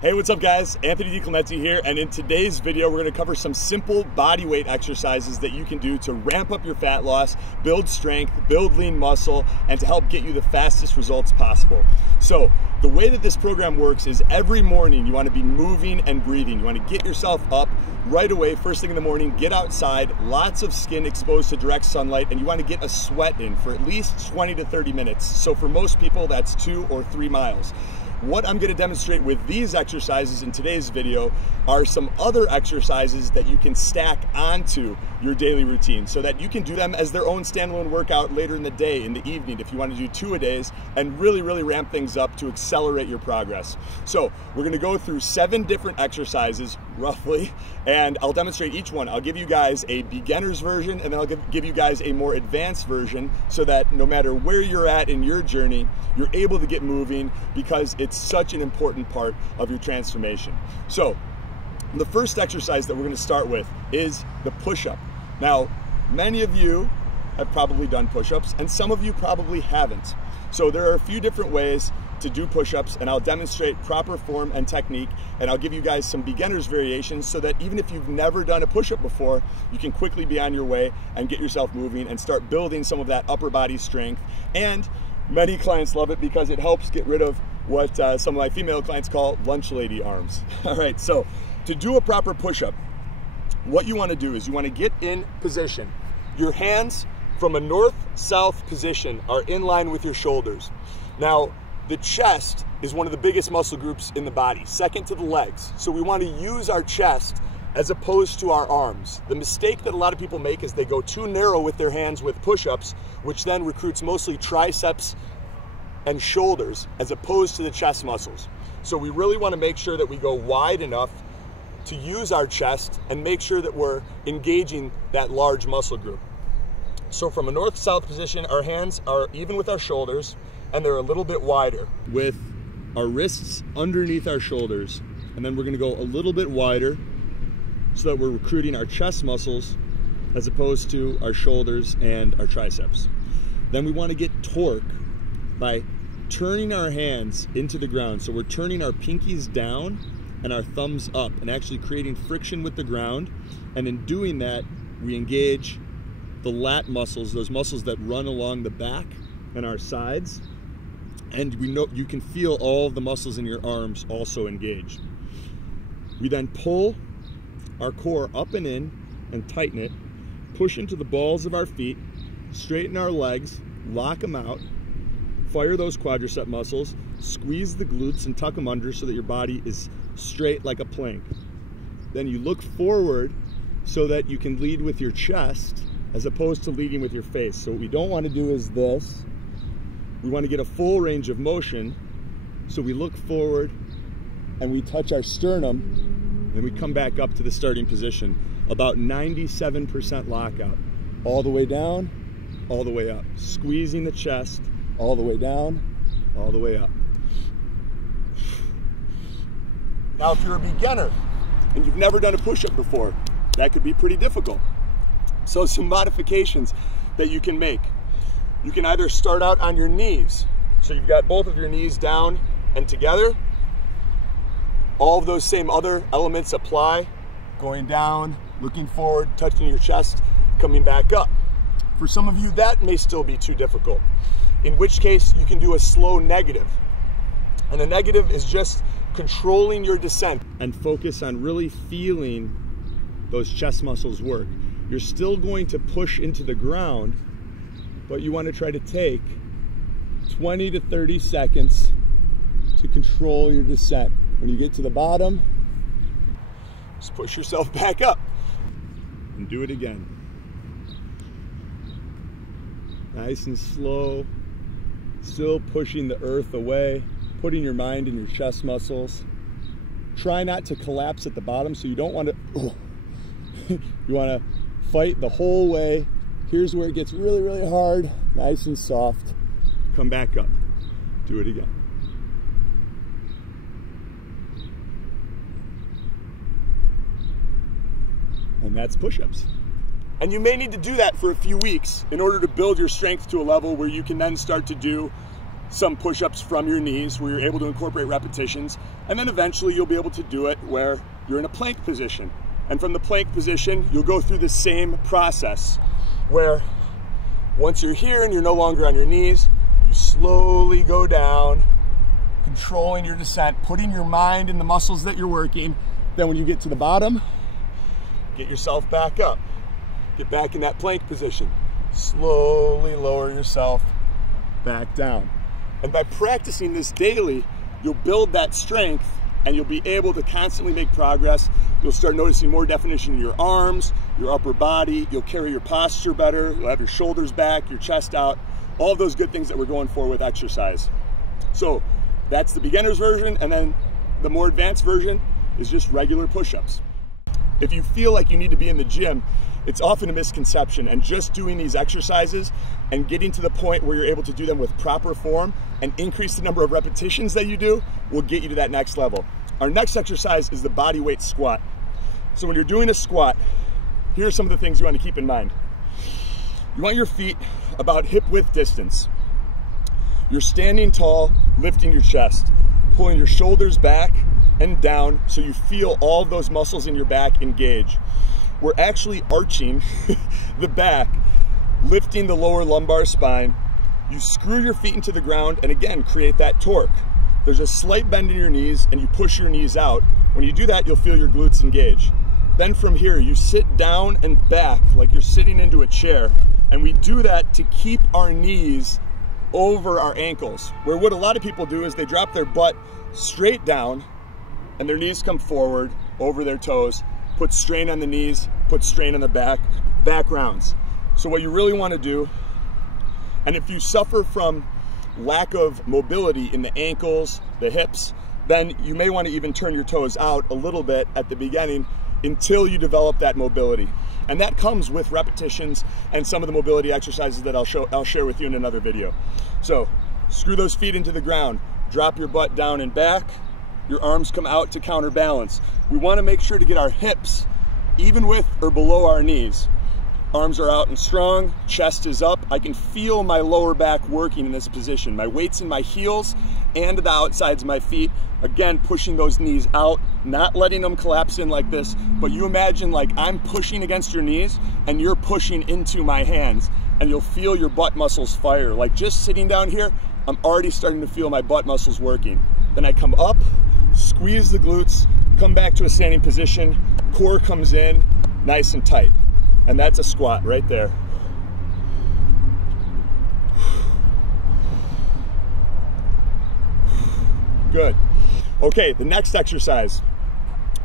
Hey, what's up guys? Anthony Diclementi here, and in today's video we're going to cover some simple body weight exercises that you can do to ramp up your fat loss, build strength, build lean muscle, and to help get you the fastest results possible. So the way that this program works is every morning you want to be moving and breathing. You want to get yourself up right away, first thing in the morning, get outside, lots of skin exposed to direct sunlight, and you want to get a sweat in for at least 20 to 30 minutes. So for most people that's 2 or 3 miles. What I'm going to demonstrate with these exercises in today's video are some other exercises that you can stack onto your daily routine so that you can do them as their own standalone workout later in the day, in the evening, if you want to do 2-a-days and really ramp things up to accelerate your progress. So we're going to go through 7 different exercises roughly, and I'll demonstrate each one. I'll give you guys a beginner's version, and then I'll give you guys a more advanced version so that no matter where you're at in your journey, you're able to get moving because it's such an important part of your transformation. So the first exercise that we're going to start with is the push-up. Now, many of you have probably done push-ups, and some of you probably haven't. So there are a few different ways to do push-ups, and I'll demonstrate proper form and technique, and I'll give you guys some beginner's variations so that even if you've never done a push-up before, you can quickly be on your way and get yourself moving and start building some of that upper body strength. And many clients love it because it helps get rid of what some of my female clients call lunch lady arms. All right, so to do a proper push-up, what you want to do is you want to get in position. Your hands from a north-south position are in line with your shoulders. Now, the chest is one of the biggest muscle groups in the body, second to the legs. So we want to use our chest as opposed to our arms. The mistake that a lot of people make is they go too narrow with their hands with push-ups, which then recruits mostly triceps and shoulders as opposed to the chest muscles. So we really want to make sure that we go wide enough to use our chest and make sure that we're engaging that large muscle group. So from a north-south position, our hands are even with our shoulders and they're a little bit wider, with our wrists underneath our shoulders. And then we're going to go a little bit wider so that we're recruiting our chest muscles as opposed to our shoulders and our triceps. Then we want to get torque by turning our hands into the ground. So we're turning our pinkies down and our thumbs up and actually creating friction with the ground. And in doing that, we engage the lat muscles, those muscles that run along the back and our sides. And we know you can feel all of the muscles in your arms also engaged. We then pull our core up and in and tighten it, push into the balls of our feet, straighten our legs, lock them out, fire those quadricep muscles, squeeze the glutes and tuck them under so that your body is straight like a plank. Then you look forward so that you can lead with your chest as opposed to leading with your face. So what we don't want to do is this. We want to get a full range of motion. So we look forward and we touch our sternum, then we come back up to the starting position. About 97% lockout. All the way down, all the way up. Squeezing the chest, all the way down, all the way up. Now, if you're a beginner and you've never done a push-up before, that could be pretty difficult. So some modifications that you can make. You can either start out on your knees. So you've got both of your knees down and together. All of those same other elements apply. Going down, looking forward, touching your chest, coming back up. For some of you, that may still be too difficult. In which case, you can do a slow negative. And a negative is just controlling your descent and focus on really feeling those chest muscles work. You're still going to push into the ground, but you want to try to take 20 to 30 seconds to control your descent. When you get to the bottom, just push yourself back up and do it again. Nice and slow, still pushing the earth away, putting your mind in your chest muscles. Try not to collapse at the bottom, so you don't want to, you want to fight the whole way. Here's where it gets really hard, nice and soft. Come back up, do it again. And that's push-ups. And you may need to do that for a few weeks in order to build your strength to a level where you can then start to do some push-ups from your knees where you're able to incorporate repetitions, and then eventually you'll be able to do it where you're in a plank position. And from the plank position, you'll go through the same process where once you're here and you're no longer on your knees, you slowly go down, controlling your descent, putting your mind in the muscles that you're working. Then when you get to the bottom, get yourself back up. Get back in that plank position. Slowly lower yourself back down. And by practicing this daily, you'll build that strength and you'll be able to constantly make progress. You'll start noticing more definition in your arms, your upper body. You'll carry your posture better. You'll have your shoulders back, your chest out, all of those good things that we're going for with exercise. So that's the beginner's version, and then the more advanced version is just regular push-ups. If you feel like you need to be in the gym, it's often a misconception, and just doing these exercises and getting to the point where you're able to do them with proper form and increase the number of repetitions that you do will get you to that next level. Our next exercise is the body weight squat. So when you're doing a squat, here are some of the things you want to keep in mind. You want your feet about hip width distance. You're standing tall, lifting your chest, pulling your shoulders back and down so you feel all of those muscles in your back engage. We're actually arching the back, lifting the lower lumbar spine. You screw your feet into the ground and again, create that torque. There's a slight bend in your knees and you push your knees out. When you do that, you'll feel your glutes engage. Then from here, you sit down and back like you're sitting into a chair. And we do that to keep our knees over our ankles, where what a lot of people do is they drop their butt straight down and their knees come forward over their toes, put strain on the knees, put strain on the back rounds. So what you really want to do, and if you suffer from lack of mobility in the ankles, the hips, then you may want to even turn your toes out a little bit at the beginning until you develop that mobility. And that comes with repetitions and some of the mobility exercises that I'll share with you in another video. So screw those feet into the ground, drop your butt down and back, your arms come out to counterbalance. We want to make sure to get our hips even with or below our knees. Arms are out and strong, chest is up. I can feel my lower back working in this position. My weight's in my heels and the outsides of my feet. Again, pushing those knees out, not letting them collapse in like this, but you imagine like I'm pushing against your knees and you're pushing into my hands, and you'll feel your butt muscles fire. Like just sitting down here, I'm already starting to feel my butt muscles working. Then I come up, squeeze the glutes, come back to a standing position, core comes in, nice and tight. And that's a squat right there. Good. Okay, the next exercise,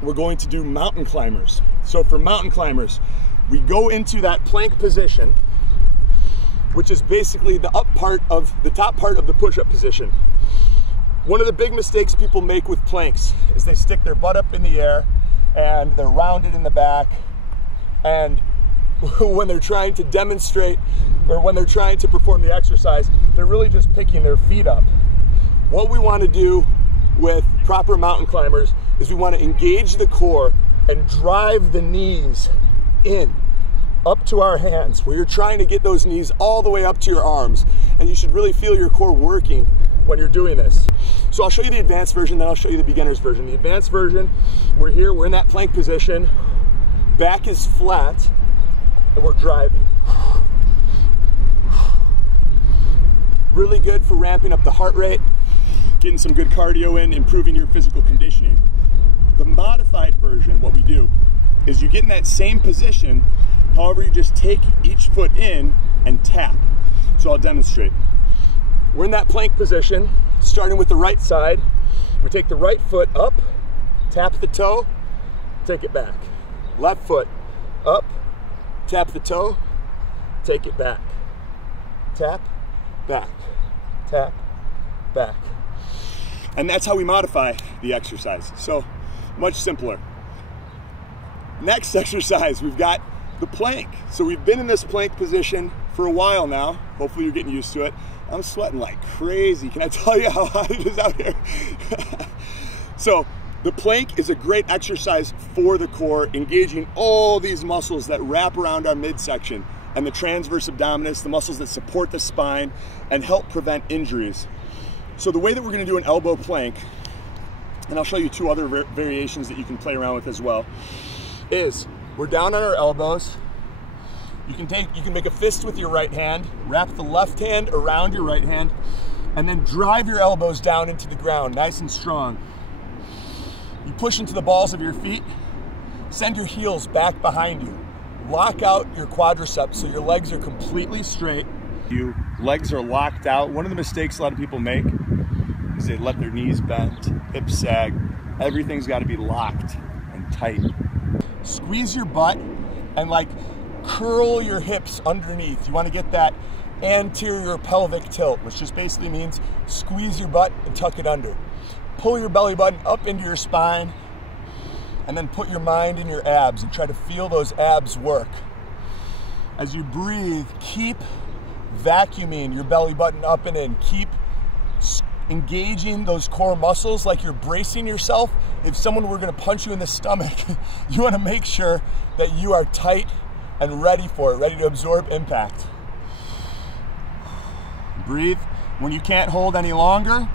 we're going to do mountain climbers. So for mountain climbers, we go into that plank position, which is basically the top part of the push-up position. One of the big mistakes people make with planks is they stick their butt up in the air and they're rounded in the back, and when they're trying to demonstrate or when they're trying to perform the exercise, they're really just picking their feet up. What we want to do with proper mountain climbers is we want to engage the core and drive the knees in up to our hands, where you're trying to get those knees all the way up to your arms, and you should really feel your core working when you're doing this. So I'll show you the advanced version, then I'll show you the beginner's version. The advanced version, we're here, we're in that plank position, back is flat, and we're driving. Really good for ramping up the heart rate, getting some good cardio in, improving your physical conditioning. The modified version, what we do is you get in that same position, however you just take each foot in and tap. So I'll demonstrate. We're in that plank position, starting with the right side. We take the right foot up, tap the toe, take it back. Left foot up, tap the toe, take it back. Tap, back, tap, back. And that's how we modify the exercise. So much simpler. Next exercise, we've got the plank. So we've been in this plank position for a while now. Hopefully you're getting used to it. I'm sweating like crazy. Can I tell you how hot it is out here? So the plank is a great exercise for the core, engaging all these muscles that wrap around our midsection and the transverse abdominis, the muscles that support the spine and help prevent injuries. So the way that we're gonna do an elbow plank, and I'll show you two other variations that you can play around with as well, is we're down on our elbows. You can make a fist with your right hand, wrap the left hand around your right hand, and then drive your elbows down into the ground, nice and strong. You push into the balls of your feet, send your heels back behind you. Lock out your quadriceps so your legs are completely straight. Your legs are locked out. One of the mistakes a lot of people make is they let their knees bend, hips sag. Everything's got to be locked and tight. Squeeze your butt and like curl your hips underneath. You want to get that anterior pelvic tilt, which just basically means squeeze your butt and tuck it under. Pull your belly button up into your spine, and then put your mind in your abs and try to feel those abs work. As you breathe, keep vacuuming your belly button up and in. Keep engaging those core muscles like you're bracing yourself. If someone were gonna punch you in the stomach, you wanna make sure that you are tight and ready for it, ready to absorb impact. Breathe. When you can't hold any longer,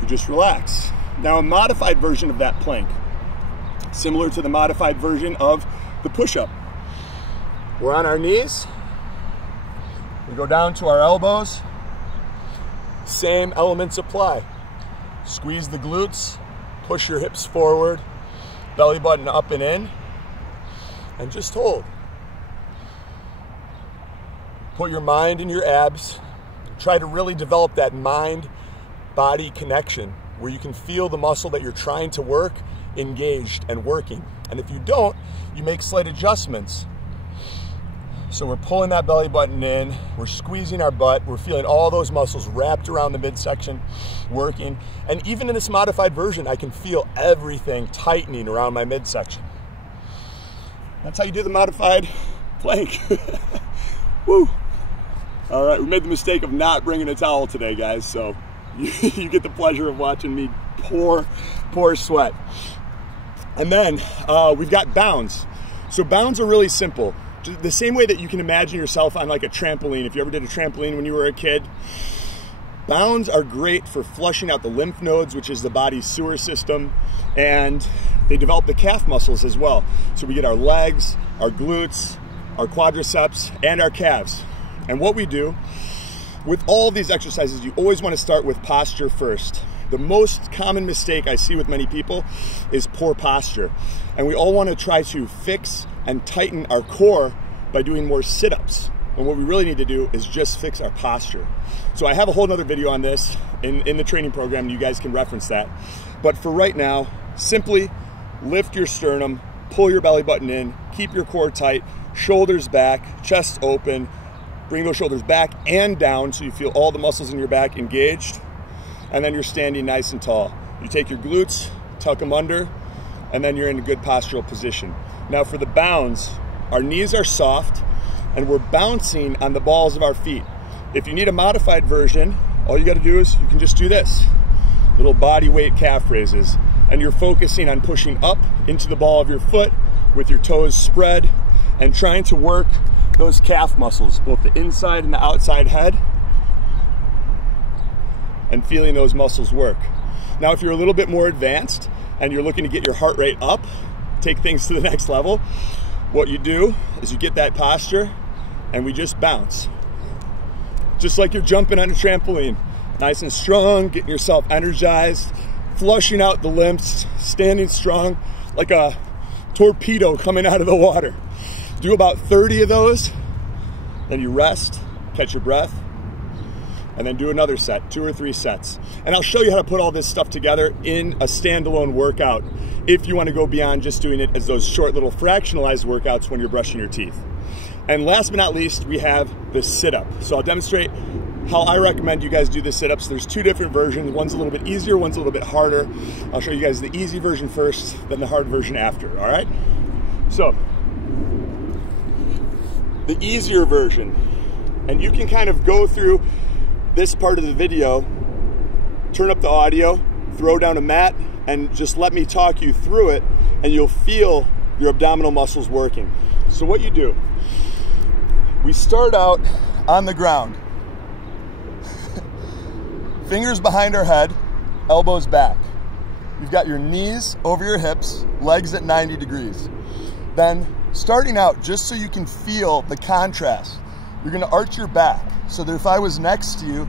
you just relax. Now, a modified version of that plank, similar to the modified version of the push-up. We're on our knees. We go down to our elbows. Same elements apply. Squeeze the glutes, push your hips forward, belly button up and in, and just hold. Put your mind in your abs. Try to really develop that mind-body connection where you can feel the muscle that you're trying to work engaged and working. And if you don't, you make slight adjustments. So we're pulling that belly button in, we're squeezing our butt, we're feeling all those muscles wrapped around the midsection working. And even in this modified version, I can feel everything tightening around my midsection. That's how you do the modified plank. Woo! All right, we made the mistake of not bringing a towel today, guys, so you get the pleasure of watching me pour sweat. And then we've got bounds. So bounds are really simple. The same way that you can imagine yourself on like a trampoline, if you ever did a trampoline when you were a kid. Bounds are great for flushing out the lymph nodes, which is the body's sewer system, and they develop the calf muscles as well. So we get our legs, our glutes, our quadriceps, and our calves. And what we do with all of these exercises, you always want to start with posture first. The most common mistake I see with many people is poor posture. And we all want to try to fix and tighten our core by doing more sit-ups. And what we really need to do is just fix our posture. So I have a whole nother video on this in the training program, and you guys can reference that. But for right now, simply lift your sternum, pull your belly button in, keep your core tight, shoulders back, chest open, bring those shoulders back and down so you feel all the muscles in your back engaged. And then you're standing nice and tall. You take your glutes, tuck them under, and then you're in a good postural position. Now for the bounds, our knees are soft and we're bouncing on the balls of our feet. If you need a modified version, all you gotta do is you can just do this. Little body weight calf raises. And you're focusing on pushing up into the ball of your foot with your toes spread and trying to work those calf muscles, both the inside and the outside head, and feeling those muscles work. Now, if you're a little bit more advanced and you're looking to get your heart rate up, take things to the next level, what you do is you get that posture and we just bounce. Just like you're jumping on a trampoline. Nice and strong, getting yourself energized, flushing out the lymphs, standing strong like a torpedo coming out of the water. Do about 30 of those, then you rest, catch your breath, and then do another set, 2 or 3 sets. And I'll show you how to put all this stuff together in a standalone workout if you want to go beyond just doing it as those short little fractionalized workouts when you're brushing your teeth. And last but not least, we have the sit-up. So I'll demonstrate how I recommend you guys do the sit-ups. There's 2 different versions. One's a little bit easier, one's a little bit harder. I'll show you guys the easy version first, then the hard version after, all right? So, the easier version, and you can kind of go through this part of the video, turn up the audio, throw down a mat, and just let me talk you through it, and you'll feel your abdominal muscles working. So what you do, we start out on the ground. Fingers behind our head, elbows back. You've got your knees over your hips, legs at 90 degrees. Then starting out, just so you can feel the contrast, you're gonna arch your back so that if I was next to you,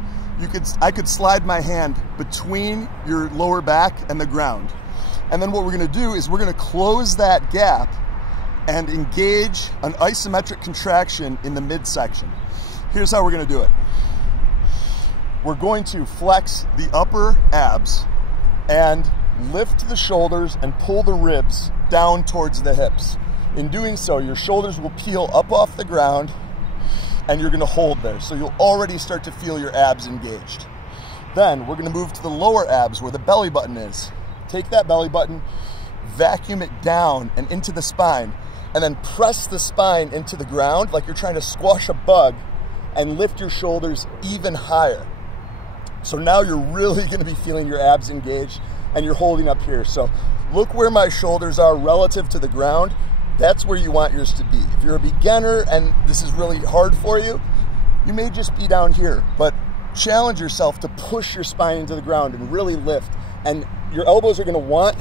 I could slide my hand between your lower back and the ground. And then what we're gonna do is we're gonna close that gap and engage an isometric contraction in the midsection. Here's how we're gonna do it. We're going to flex the upper abs and lift the shoulders and pull the ribs down towards the hips. In doing so, your shoulders will peel up off the ground and you're gonna hold there. So you'll already start to feel your abs engaged. Then we're gonna move to the lower abs where the belly button is. Take that belly button, vacuum it down and into the spine, and then press the spine into the ground like you're trying to squash a bug and lift your shoulders even higher. So now you're really gonna be feeling your abs engaged and you're holding up here. So look where my shoulders are relative to the ground. That's where you want yours to be. If you're a beginner and this is really hard for you, you may just be down here, but challenge yourself to push your spine into the ground and really lift. And your elbows are gonna want,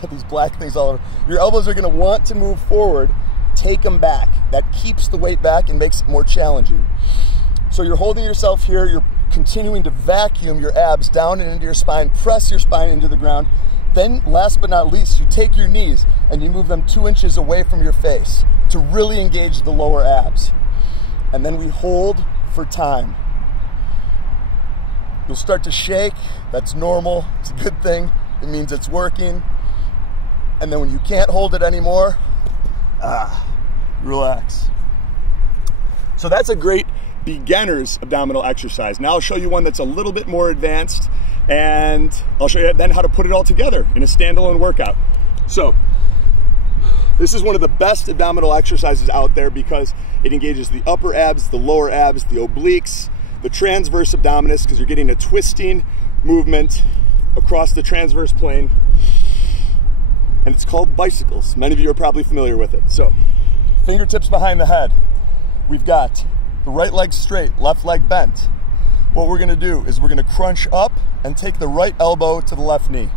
got these black things all over. Your elbows are gonna want to move forward, take them back. That keeps the weight back and makes it more challenging. So you're holding yourself here, you're continuing to vacuum your abs down and into your spine, press your spine into the ground. Then last but not least, you take your knees and you move them 2 inches away from your face to really engage the lower abs. And then we hold for time. You'll start to shake, that's normal, it's a good thing, it means it's working. And then when you can't hold it anymore, relax. So that's a great beginner's abdominal exercise. Now I'll show you one that's a little bit more advanced, and I'll show you then how to put it all together in a standalone workout. So this is one of the best abdominal exercises out there because it engages the upper abs, the lower abs, the obliques, the transverse abdominis, because you're getting a twisting movement across the transverse plane, and it's called bicycles. Many of you are probably familiar with it. So fingertips behind the head. We've got the right leg straight, left leg bent. What we're gonna do is we're gonna crunch up and take the right elbow to the left knee.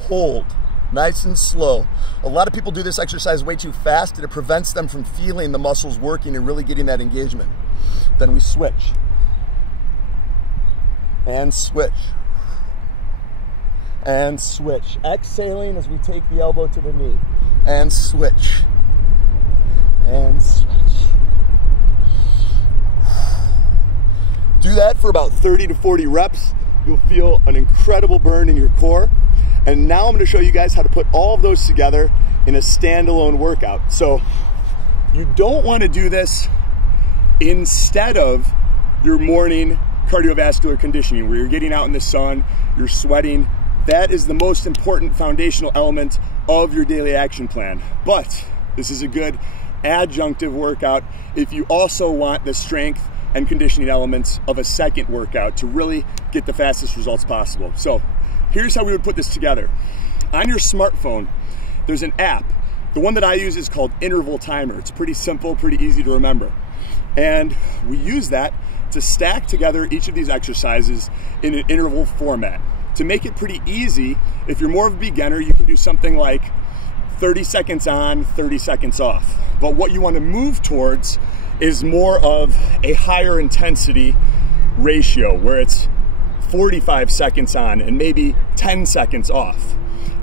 Hold, nice and slow. A lot of people do this exercise way too fast and it prevents them from feeling the muscles working and really getting that engagement. Then we switch. And switch. And switch. Exhaling as we take the elbow to the knee. And switch. And switch. Do that for about 30 to 40 reps. You'll feel an incredible burn in your core. And now I'm gonna show you guys how to put all of those together in a standalone workout. So you don't wanna do this instead of your morning cardiovascular conditioning where you're getting out in the sun, you're sweating. That is the most important foundational element of your daily action plan. But this is a good adjunctive workout if you also want the strength and conditioning elements of a second workout to really get the fastest results possible. So here's how we would put this together. On your smartphone, there's an app. The one that I use is called Interval Timer. It's pretty simple, pretty easy to remember. And we use that to stack together each of these exercises in an interval format. To make it pretty easy, if you're more of a beginner, you can do something like 30 seconds on, 30 seconds off. But what you want to move towards is more of a higher intensity ratio where it's 45 seconds on and maybe 10 seconds off.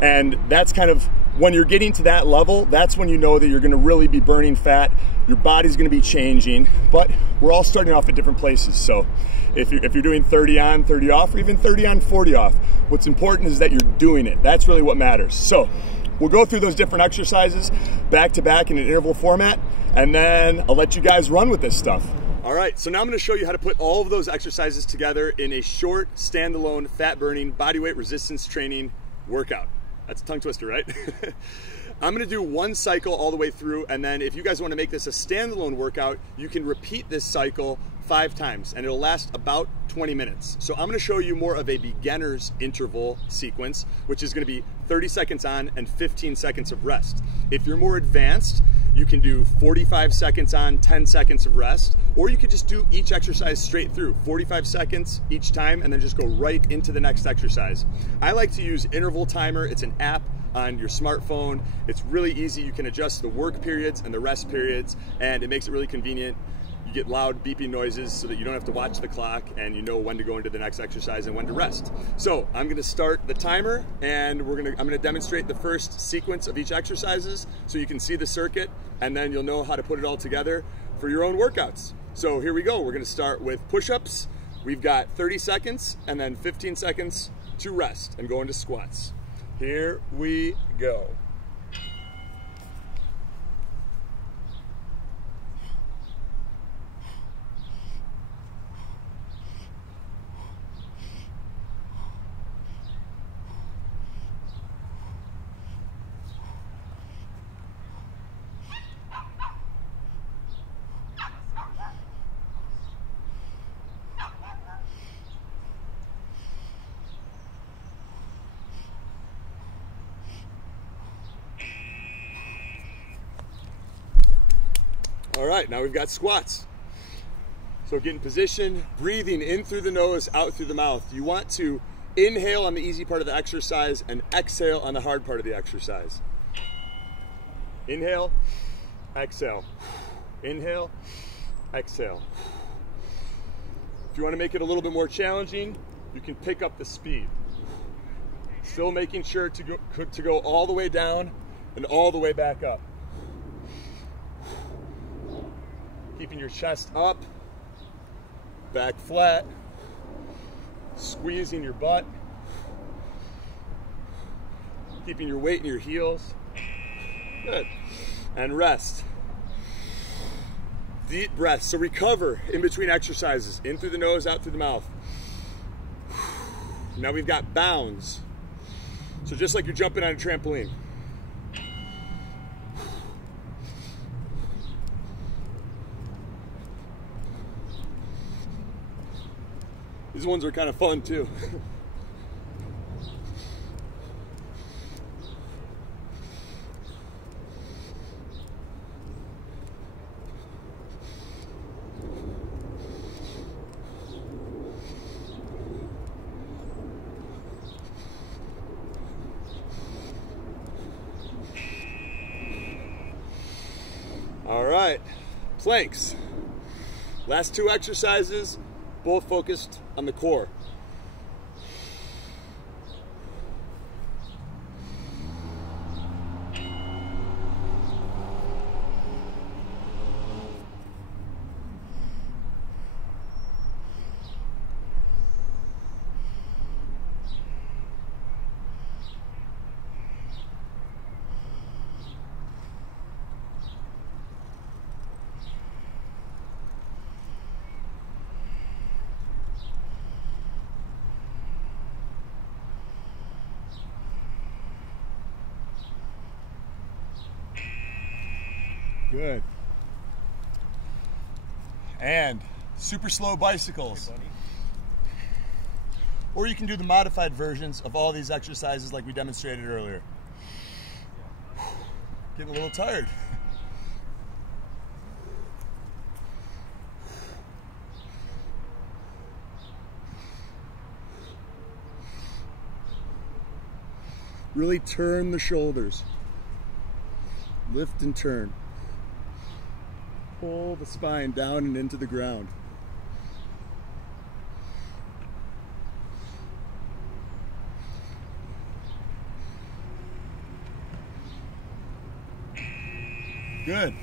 And that's kind of, when you're getting to that level, that's when you know that you're gonna really be burning fat, your body's gonna be changing, but we're all starting off at different places. So if you're doing 30 on, 30 off, or even 30 on, 40 off, what's important is that you're doing it. That's really what matters. So we'll go through those different exercises back to back in an interval format, and then I'll let you guys run with this stuff. All right, so now I'm gonna show you how to put all of those exercises together in a short, standalone, fat-burning, bodyweight resistance training workout. That's a tongue twister, right? I'm gonna do one cycle all the way through, and then if you guys wanna make this a standalone workout, you can repeat this cycle 5 times, and it'll last about 20 minutes. So I'm gonna show you more of a beginner's interval sequence, which is gonna be 30 seconds on and 15 seconds of rest. If you're more advanced, You can do 45 seconds on, 10 seconds of rest, or you could just do each exercise straight through, 45 seconds each time, and then just go right into the next exercise. I like to use Interval Timer. It's an app on your smartphone. It's really easy. You can adjust the work periods and the rest periods, and it makes it really convenient. You get loud beeping noises so that you don't have to watch the clock, and you know when to go into the next exercise and when to rest. So I'm gonna start the timer, and I'm gonna demonstrate the first sequence of each exercises so you can see the circuit, and then you'll know how to put it all together for your own workouts. So here we go. We're gonna start with push-ups. We've got 30 seconds and then 15 seconds to rest and go into squats. Here we go. All right, now we've got squats. So get in position, breathing in through the nose, out through the mouth. You want to inhale on the easy part of the exercise and exhale on the hard part of the exercise. Inhale, exhale. Inhale, exhale. If you want to make it a little bit more challenging, you can pick up the speed. Still making sure to go all the way down and all the way back up. Keeping your chest up, back flat, squeezing your butt, keeping your weight in your heels. Good. And rest. Deep breaths. So recover in between exercises, in through the nose, out through the mouth. Now we've got bounds. So just like you're jumping on a trampoline. These ones are kind of fun too. All right, planks. Last two exercises, both focused on the core. Good. And super slow bicycles. Hey, or you can do the modified versions of all these exercises like we demonstrated earlier. Getting a little tired. Really turn the shoulders. Lift and turn. Pull the spine down and into the ground. Good.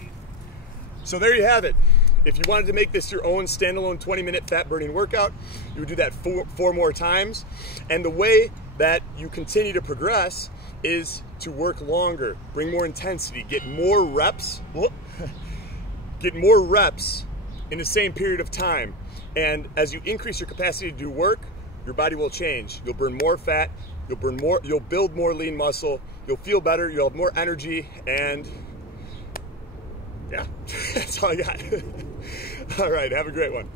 So there you have it. If you wanted to make this your own standalone 20-minute fat burning workout, you would do that four more times. And the way that you continue to progress is to work longer, bring more intensity, get more reps. Get more reps in the same period of time. And as you increase your capacity to do work, your body will change. You'll burn more fat, you'll build more lean muscle, you'll feel better, you'll have more energy, and yeah, that's all I got. All right, have a great one.